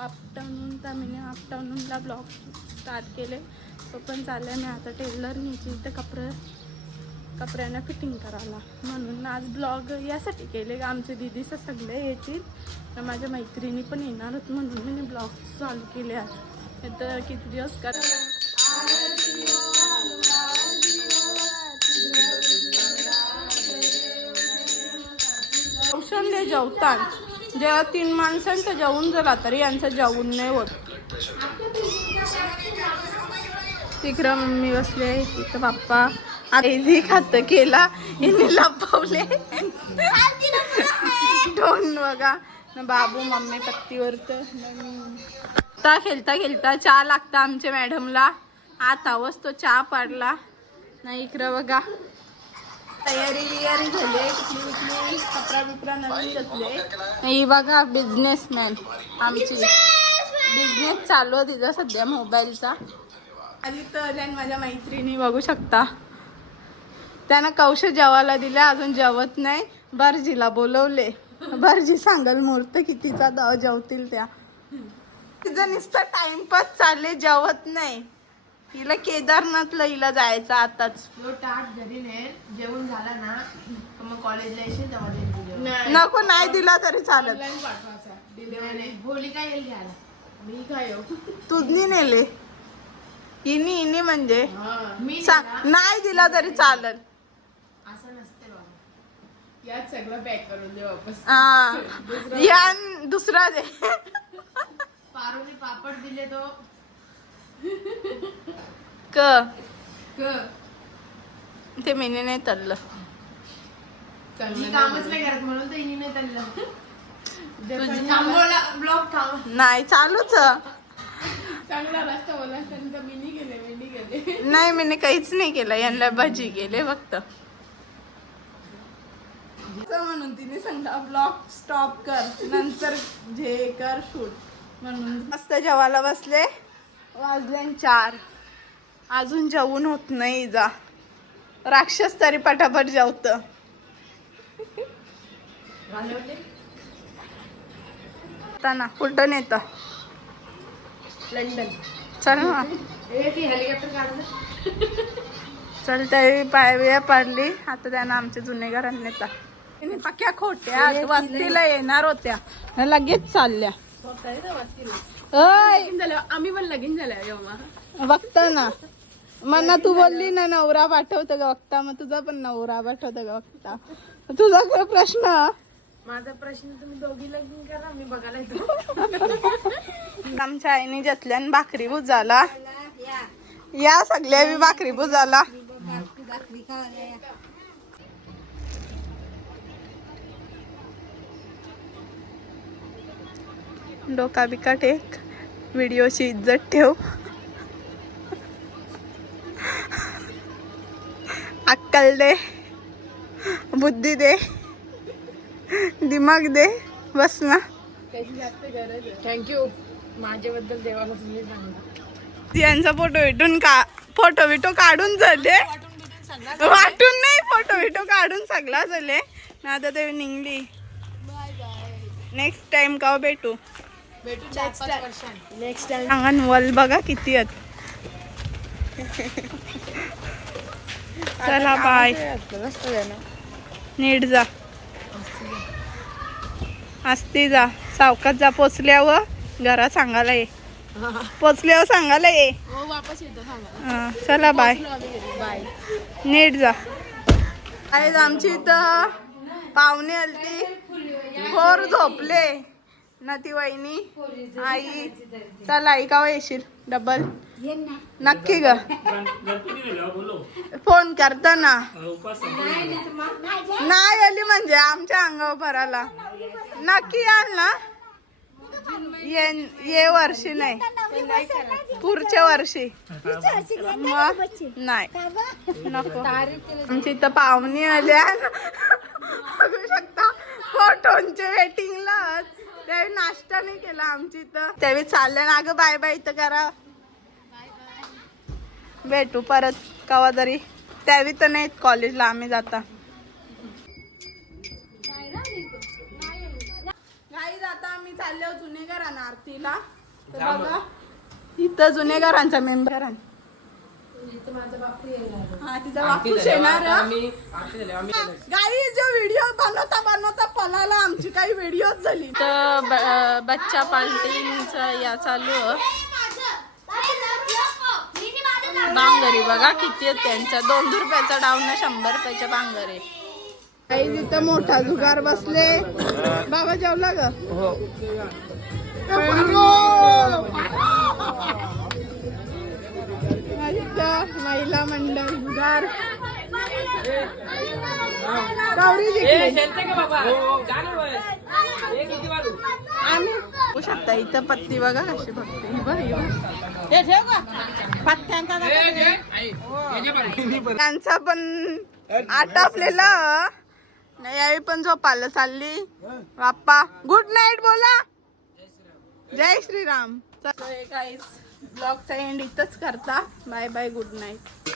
Afternoon तर मी आफ्टरनूनला blog start केले. तो पण चालला मी आता टेलर न्यायची इथे कपड्यांना फिटिंग करायला. म्हणून आज ब्लॉग यासाठी केले का आमचे दीदीचं सगळे येतील तर माझ्या मैत्रिणी पण येणारच म्हणून मी ब्लॉग चालू केले. आज तर किती दिवस कर औषध दे जेवतात. जेव्हा 3 माणसांचं जेवून झाला तरी यांचं जेवून नाही होत. तिकडं मम्मी बसले, तिथं पप्पा आधी खात केला यांनी लपवले दोन बघा बाबू मम्मी पत्तीवर. खेळता चहा लागता आमच्या मॅडमला. आता तो चहा पाडला नाही. इकडं बघा तयारी झाली. विकली कपडा बिपडा नवीन घेतले. ही बघा बिझनेसमॅन आमची. बिझनेस चालू आहे तिचा सध्या मोबाईलचा. आली तर माझ्या मैत्रिणी बघू शकता. त्यानं कौश जेवायला दिल्या, अजून जेवत नाही. बर्जीला बोलवले. बर्जी सांगल मुहूर्त कितीचा दाव जेवतील त्या. तिचं नुसतं टाइमपास चालले, जेवत नाही. हिला केदारनाथला हिला जायचं आताच. ताट घरी नाही जेवण झाला ना मग कॉलेजला येशील तेव्हा नको नाही दिला तरी चालत. होली काय येईल घ्यायला मी काय तुझनी नेले इनी म्हणजे मी नाही दिला तरी चालत. असं नसते बाबा. यात सगळं पॅक करून दे वापस. या दुसरा दे. पारोने पापड दिले तो ते मीने नाही तळलं. मी कामच नाही करत म्हणून तर हिने नाही तळलं. ब्लॉग थांब नाही चालूच. चांगला रस्ता बोला मी गेले नाही मी काहीच नाही केलं. यांना भजी गेले फक्त म्हणून तिने सांगता ब्लॉग स्टॉप कर नंतर जे कर शूट म्हणून. मस्त जेवायला बसले. वाजले 4. अजून जेवून होत नाही. जा राक्षस तरी पटापट जेवत. ना कुठं नेत लंडन. चल ना हेलिकॉप्टर काढलं. चल त्यावेळी पाय पडली. आता त्यानं आमच्या जुने घरात नेता. पक्या खोट्या वस्तीला येणार होत्या लगेच चालल्या. आम्ही पण लगीन झाल्या बघता ना मना तू बोलली ना नवरा पाठवतं का बघता. मग तुझा पण नवरा पाठवतं का बघता. तुझा काय प्रश्न. माझा प्रश्न तुम्ही दोघी लगीन करा मी बघायला येतो. आमच्या आईने घेतल्या भाकरी भुजाला. या सगळ्या बी भाकरी भुजाला. डोका बिका टेक. व्हिडिओची इज्जत ठेव. अक्कल दे, बुद्धी दे, दिमाग दे. बस ना. थँक्यू. माझ्याबद्दल देवाला तुम्ही सांगा. यांचा फोटो बिटो काढून झाले. वाटून नाही फोटो काढून सगळा झाले ना. आता ते निघली. नेक्स्ट टाइम का भेटू नेक्स्ट टाइम. अंगण वल बघा किती आहेत. चला बाय. नीट जा. असती जा सावकाश जा. पोचल्यावर घरात सांगायला ये. पोचल्यावर सांगायला ये. वापस येतो. चला बाय. बाय. नीट जा. आज आमची इथं पाहुणे आलती. पोर झोपले ना ती वहिनी आई. चला आई का येशील डबल नक्की ग. फोन करता ना. नाही आली म्हणजे आमच्या अंगावर भराला नक्की याल ना. ये वर्षी नाही पुढच्या वर्षी. मग नाही नको. आमच्या इथं पाहुणे आल्या बघू शकता. फोटोंच्या वेटिंगला. त्यावेळी नाश्ता नाही केला आमची इथं. त्यावेळी चालल्या ना. अगं बाय बाय इथं करा. भेटू परत कवा तरी. त्यावेळी तर नाही कॉलेजला आम्ही जाता. गाई जाता आम्ही चाललो जुनेगारांना आरतीला. तर बघा इथं जुनेगारांचा मेंबर हा तिचा बापूस येणार. गाई जो व्हिडिओ बनवता पलाला आमची काही व्हिडिओ झाली. तर बच्चा पार्टीचा या चालू बांगरी बघा किती आहेत त्यांच्या. 2 रुपयाचा डाऊन 100 रुपयाच्या बांगरे. काही तिथं मोठा जुगार बसले. बाबा जेवला ग महिला मंडळ जुगार गौरी जिंकली. आम्ही बघू शकता इथं पत्ती बघा कशी बघते. त्यांचा पण आटापलेला नाही. यावेळी पण झोपायला चालली. बाप्पा गुड नाईट बोला. जय श्रीराम. ब्लॉगचा एंड इथंच करता. Bye bye good night.